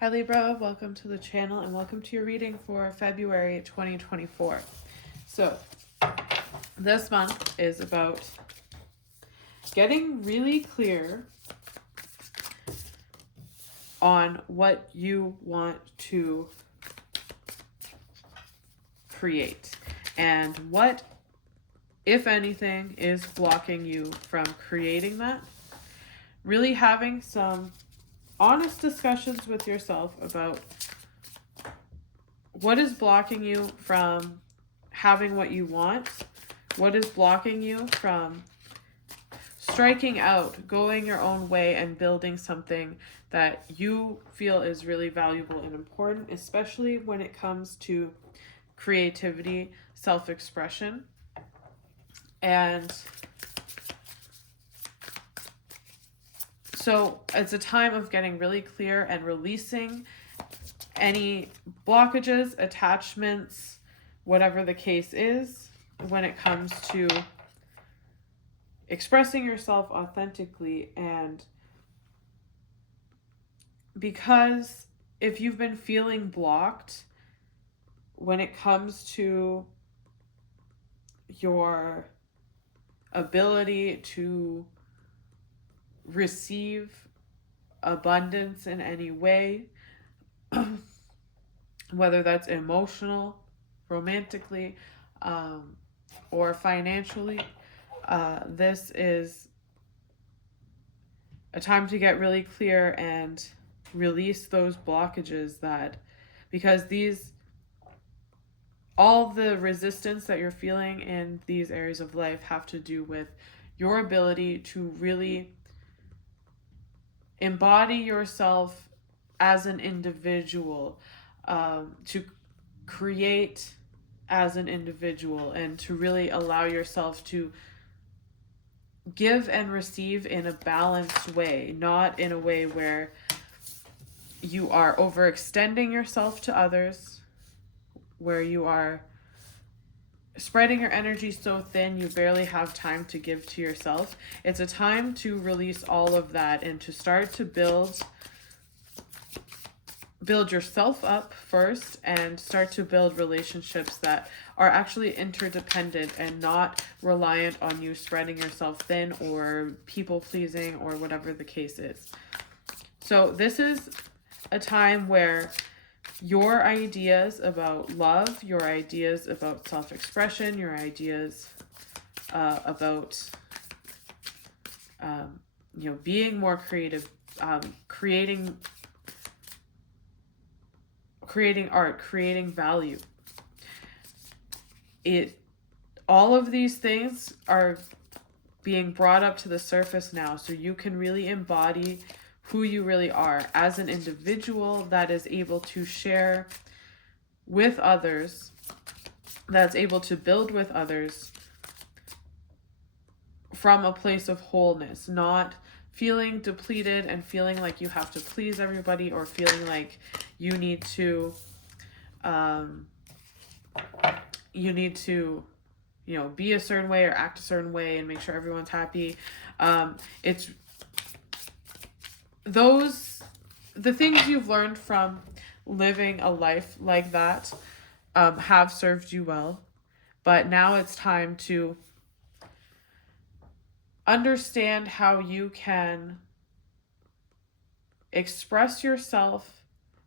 Hi Libra, welcome to the channel and welcome to your reading for February 2024. So, this month is about getting really clear on what you want to create and what, if anything, is blocking you from creating that. Really having some honest discussions with yourself about what is blocking you from having what you want, what is blocking you from striking out, going your own way and building something that you feel is really valuable and important, especially when it comes to creativity, self-expression. And so it's a time of getting really clear and releasing any blockages, attachments, whatever the case is, when it comes to expressing yourself authentically. And because if you've been feeling blocked when it comes to your ability to receive abundance in any way, whether that's emotional, romantically, or financially, this is a time to get really clear and release those blockages, that because all the resistance that you're feeling in these areas of life have to do with your ability to really embody yourself as an individual, to create as an individual, and to really allow yourself to give and receive in a balanced way, not in a way where you are overextending yourself to others, where you are spreading your energy so thin you barely have time to give to yourself. It's a time to release all of that and to start to build yourself up first, and start to build relationships that are actually interdependent and not reliant on you spreading yourself thin or people pleasing or whatever the case is. So this is a time where your ideas about love, your ideas about self-expression, your ideas about being more creative, creating art, creating value. All of these things are being brought up to the surface now, so you can really embody who you really are as an individual that is able to share with others, that's able to build with others from a place of wholeness, not feeling depleted and feeling like you have to please everybody, or feeling like you need to be a certain way or act a certain way and make sure everyone's happy. It's the things you've learned from living a life like that have served you well, but now it's time to understand how you can express yourself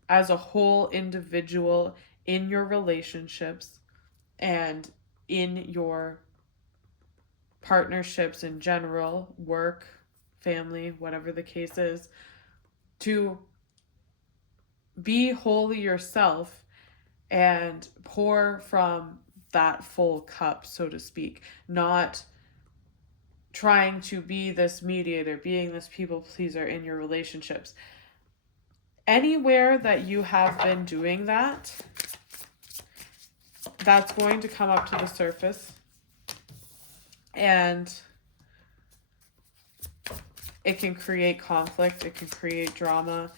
as a whole individual in your relationships and in your partnerships in general, work, family, whatever the case is, to be wholly yourself and pour from that full cup, so to speak, not trying to be this mediator, being this people pleaser in your relationships. Anywhere that you have been doing that, that's going to come up to the surface, and it can create conflict, it can create drama,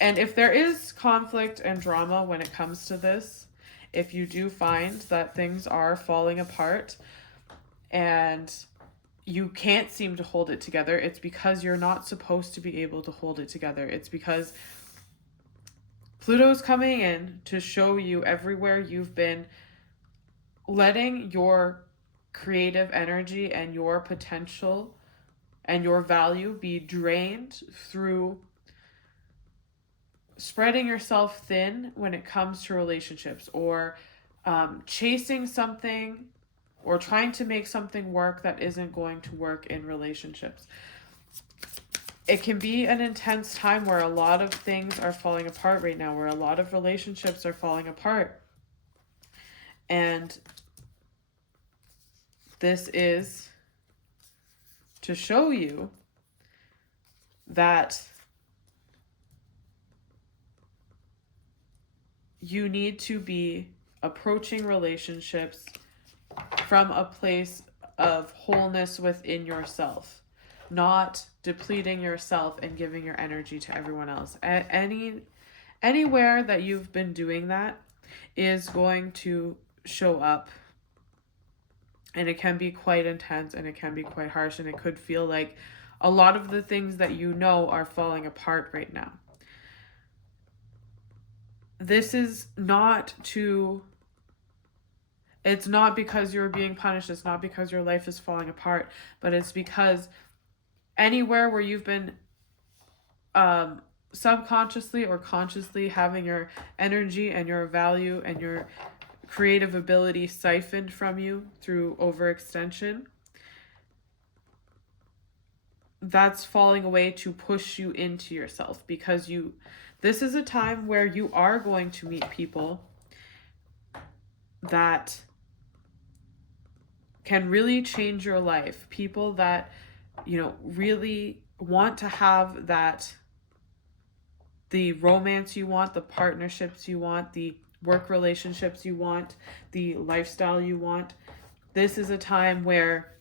and if there is conflict and drama when it comes to this, if you do find that things are falling apart and you can't seem to hold it together, it's because you're not supposed to be able to hold it together. It's because Pluto's coming in to show you everywhere you've been letting your creative energy and your potential and your value be drained through spreading yourself thin when it comes to relationships, or chasing something, or trying to make something work that isn't going to work in relationships. It can be an intense time where a lot of things are falling apart right now, where a lot of relationships are falling apart. And this is to show you that you need to be approaching relationships from a place of wholeness within yourself, not depleting yourself and giving your energy to everyone else. Anywhere that you've been doing that is going to show up, and it can be quite intense, and it can be quite harsh, and it could feel like a lot of the things that you know are falling apart right now. This is not to, it's not because you're being punished, it's not because your life is falling apart, but it's because anywhere where you've been subconsciously or consciously having your energy and your value and your creative ability siphoned from you through overextension, that's falling away to push you into yourself, because this is a time where you are going to meet people that can really change your life. People that, really want to have the romance you want, the partnerships you want, the work relationships you want, the lifestyle you want. This is a time where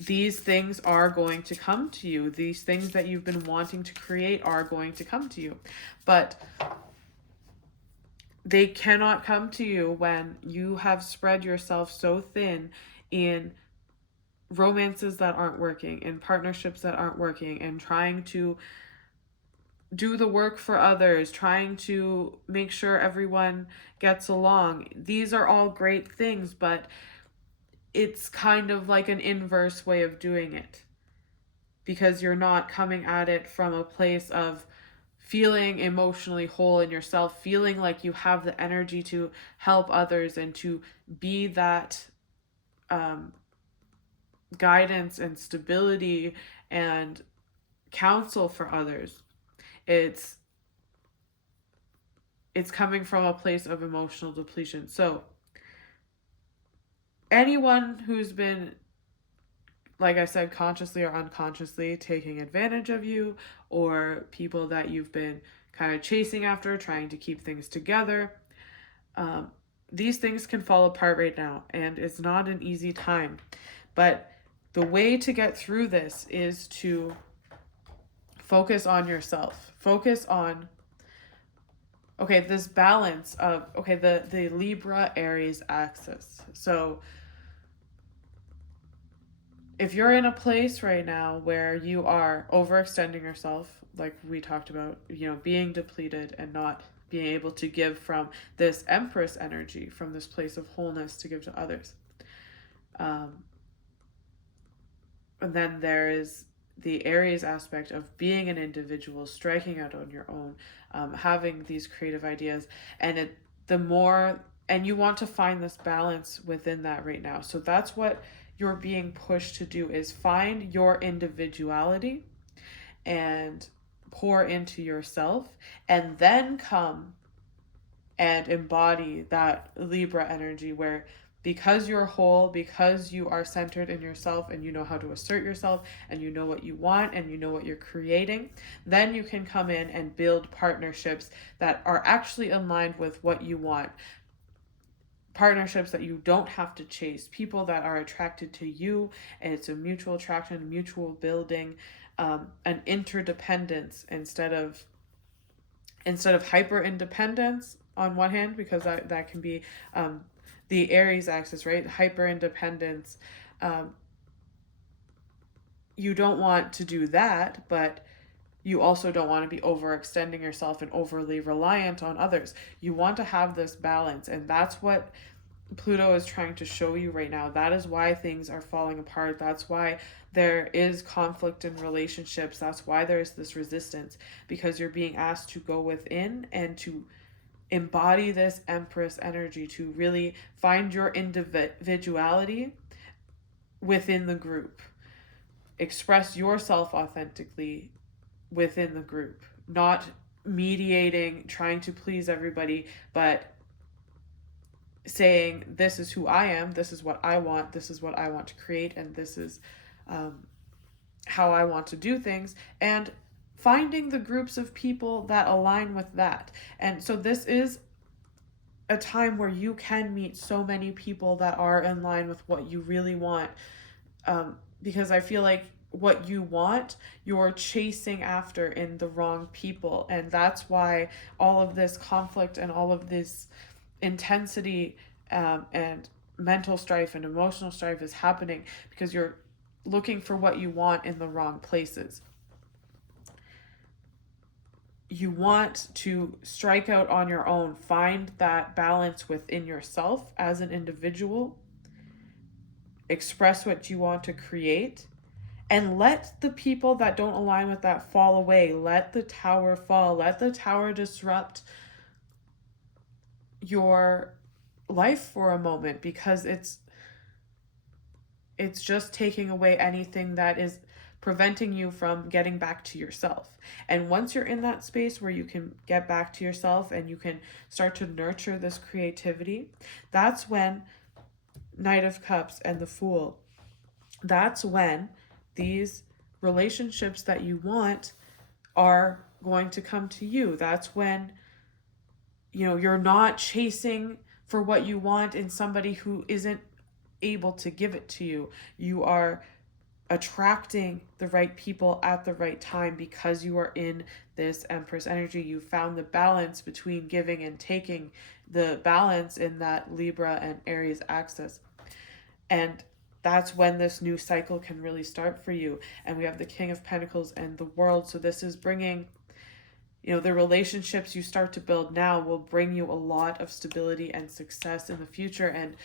these things are going to come to you. These things that you've been wanting to create are going to come to you. But they cannot come to you when you have spread yourself so thin in romances that aren't working, in partnerships that aren't working, and trying to do the work for others, trying to make sure everyone gets along. These are all great things, but it's kind of like an inverse way of doing it, because you're not coming at it from a place of feeling emotionally whole in yourself, feeling like you have the energy to help others and to be that guidance and stability and counsel for others. It's coming from a place of emotional depletion. So anyone who's been, like I said, consciously or unconsciously taking advantage of you, or people that you've been kind of chasing after, trying to keep things together, these things can fall apart right now, and it's not an easy time. But the way to get through this is to focus on yourself. Focus on, this balance of, the Libra Aries axis. So if you're in a place right now where you are overextending yourself, like we talked about, being depleted and not being able to give from this Empress energy, from this place of wholeness to give to others. And then there is the Aries aspect of being an individual, striking out on your own, having these creative ideas, and you want to find this balance within that right now. So that's what you're being pushed to do, is find your individuality and pour into yourself, and then come and embody that Libra energy where, because you're whole, because you are centered in yourself and you know how to assert yourself and you know what you want and you know what you're creating, then you can come in and build partnerships that are actually aligned with what you want. Partnerships that you don't have to chase, people that are attracted to you, and it's a mutual attraction, mutual building, an interdependence instead of hyper independence on one hand, because that can be the Aries axis, right? Hyper independence. You don't want to do that, but you also don't want to be overextending yourself and overly reliant on others. You want to have this balance, and that's what Pluto is trying to show you right now. That is why things are falling apart. That's why there is conflict in relationships. That's why there's this resistance, because you're being asked to go within and to embody this Empress energy, to really find your individuality within the group. Express yourself authentically within the group, not mediating, trying to please everybody, but saying, this is who I am, this is what I want, this is what I want to create, and this is how I want to do things, and finding the groups of people that align with that. And so this is a time where you can meet so many people that are in line with what you really want, because I feel like what you want, you're chasing after in the wrong people. And that's why all of this conflict and all of this intensity and mental strife and emotional strife is happening, because you're looking for what you want in the wrong places. You want to strike out on your own, find that balance within yourself as an individual, express what you want to create, and let the people that don't align with that fall away. Let the tower fall. Let the tower disrupt your life for a moment, because it's just taking away anything that is preventing you from getting back to yourself. And once you're in that space where you can get back to yourself and you can start to nurture this creativity, that's when Knight of Cups and the Fool, that's when these relationships that you want are going to come to you. That's when, you're not chasing for what you want in somebody who isn't able to give it to you. You are attracting the right people at the right time, because you are in this Empress energy. You found the balance between giving and taking, the balance in that Libra and Aries axis. And that's when this new cycle can really start for you. And we have the King of Pentacles and the World. So this is bringing, the relationships you start to build now will bring you a lot of stability and success in the future, and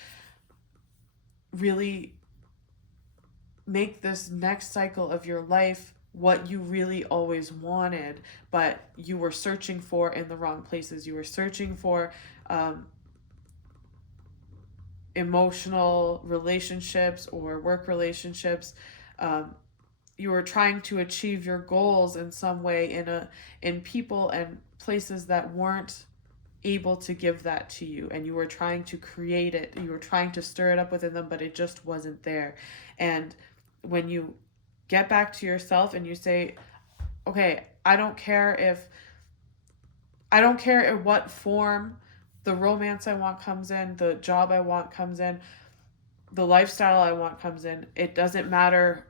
really make this next cycle of your life what you really always wanted, but you were searching for in the wrong places. You were searching for emotional relationships or work relationships. You were trying to achieve your goals in some way in people and places that weren't able to give that to you, and you were trying to create it. You were trying to stir it up within them, but it just wasn't there. And when you get back to yourself and you say, okay, I don't care in what form the romance I want comes in, the job I want comes in, the lifestyle I want comes in. It doesn't matter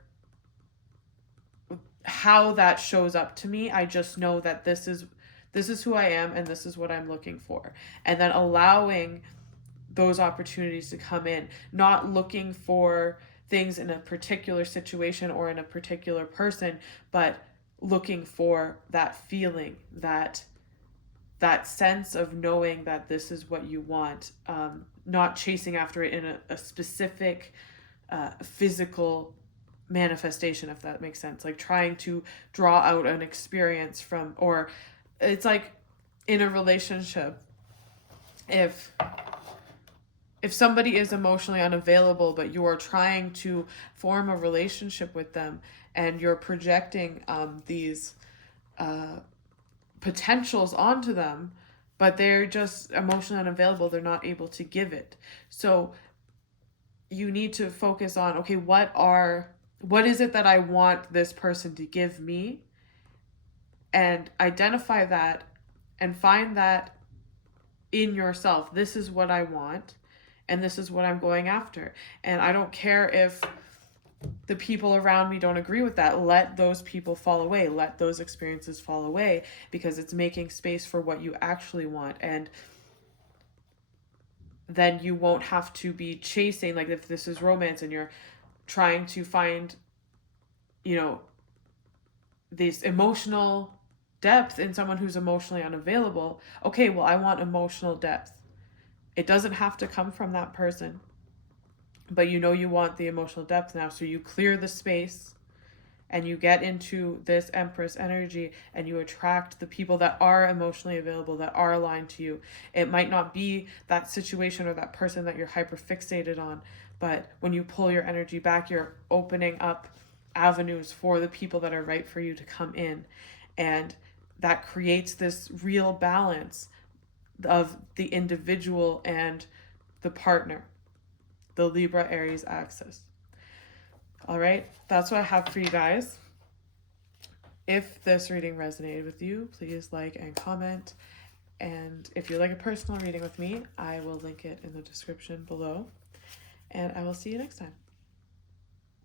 how that shows up to me. I just know that this is who I am, and this is what I'm looking for. And then allowing those opportunities to come in, not looking for things in a particular situation or in a particular person, but looking for that feeling, that sense of knowing that this is what you want, not chasing after it in a specific physical manifestation, if that makes sense. Like trying to draw out an experience from, or it's like in a relationship, if somebody is emotionally unavailable, but you are trying to form a relationship with them, and you're projecting these potentials onto them, but they're just emotionally unavailable, they're not able to give it. So you need to focus on, okay, what is it that I want this person to give me, and identify that and find that in yourself. This is what I want, and this is what I'm going after. And I don't care if the people around me don't agree with that. Let those people fall away. Let those experiences fall away, because it's making space for what you actually want. And then you won't have to be chasing, like if this is romance and you're trying to find, this emotional depth in someone who's emotionally unavailable. Okay, well, I want emotional depth. It doesn't have to come from that person, but you know you want the emotional depth now, so you clear the space and you get into this Empress energy and you attract the people that are emotionally available, that are aligned to you. It might not be that situation or that person that you're hyper fixated on, but when you pull your energy back, you're opening up avenues for the people that are right for you to come in. And that creates this real balance of the individual and the partner, the Libra Aries axis. All right, that's what I have for you guys. If this reading resonated with you, please like and comment. And if you'd like a personal reading with me, I will link it in the description below. And I will see you next time.